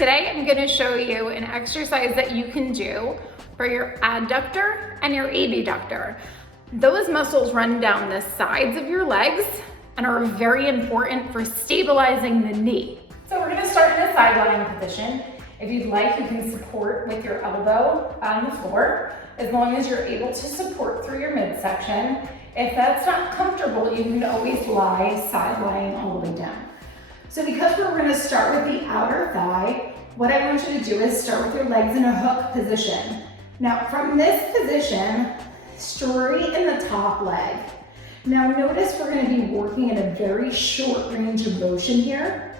Today I'm going to show you an exercise that you can do for your adductor and your abductor. Those muscles run down the sides of your legs and are very important for stabilizing the knee. So we're going to start in a side lying position. If you'd like, you can support with your elbow on the floor, as long as you're able to support through your midsection. If that's not comfortable, you can always lie side lying all the way down. So because we're going to start with the outer thigh, what I want you to do is start with your legs in a hook position. Now from this position, straighten the top leg. Now notice we're going to be working in a very short range of motion here.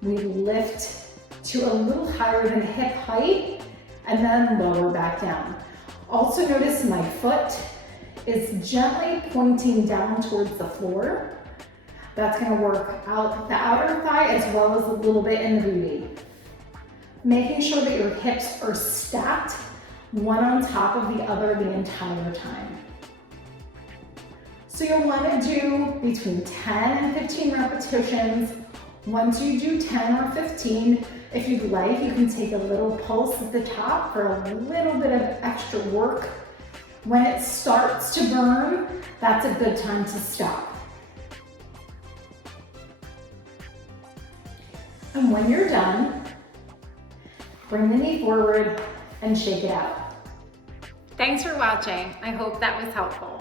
We lift to a little higher than hip height and then lower back down. Also notice my foot is gently pointing down towards the floor. That's going to work out the outer thigh as well as a little bit in the booty. Making sure that your hips are stacked one on top of the other the entire time. So you'll want to do between 10 and 15 repetitions. Once you do 10 or 15, if you'd like, you can take a little pulse at the top for a little bit of extra work. When it starts to burn, that's a good time to stop. And when you're done, bring the knee forward and shake it out. Thanks for watching. I hope that was helpful.